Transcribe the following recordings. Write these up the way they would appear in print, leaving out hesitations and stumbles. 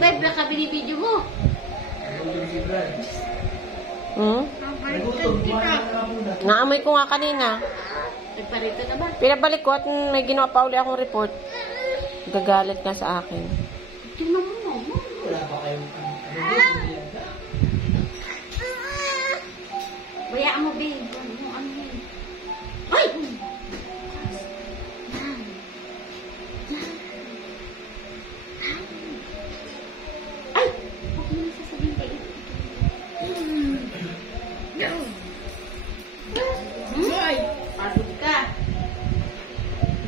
babe, baka binibidyo mo. Naamoy ko nga kanina. Nagparito na ba? Pinabalik ko at may ginawa pa uli akong report. Gagalit nga sa akin. Tingnan mo. Wala pa kayong Bayaan mo, babe. Ano yun? Ay! Ay! Huwag mo na sasabihin kayo. Ay! Pagod ka.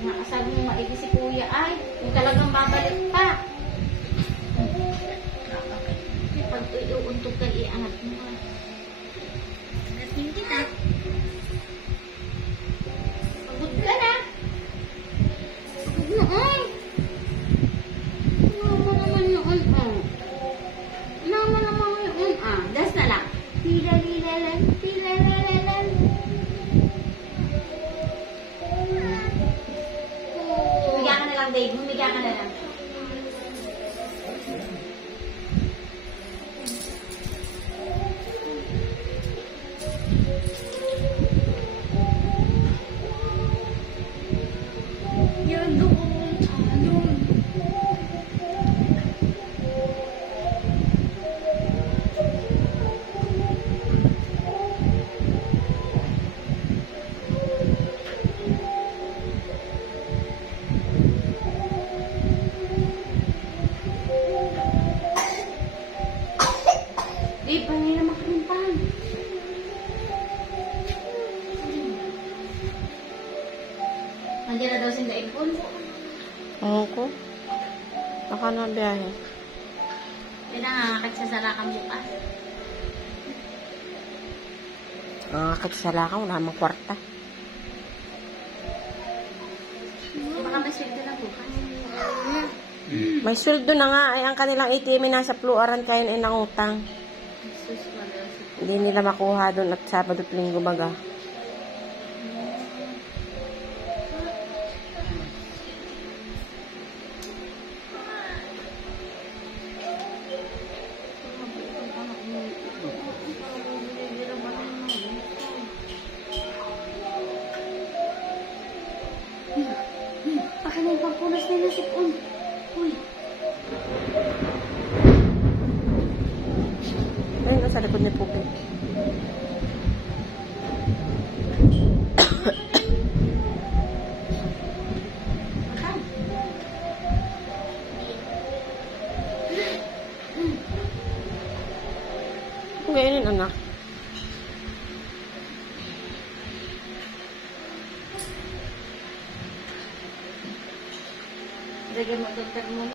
Nakasabi mo maigi si kuya ay. Kung talagang babalik pa. Pag iuuntog ka, iangat mo. Natin kita. Pagod ka na. Pagod na ay. Nama naman yun Nama naman yun Das na lang. Tila-lila-lan. Tila-lala-lan. Humiga ka na lang, babe. Humiga ka na lang. Yan doon. Doon. Babe, panay naman kalimpan. Nandiyan na daw si Daipon. Oo ko. Baka na biyahe. Pinangangakit sa Salakang bukas. Nakakit sa lakaw, wala namang kwarta. Baka masyado na bukas. May sweldo na nga, ay ang kanilang ATM ay nasa Pluaran kayo ay nangutang. Sus, wala sa Hindi nila makuha doon at Sabado at Linggo baga. Baka na yung pampunas na nasipon. Uy. Ayun, nasa likod niya po. Makan. Kung ganyan, anak. Lagyan mo, doktor mo.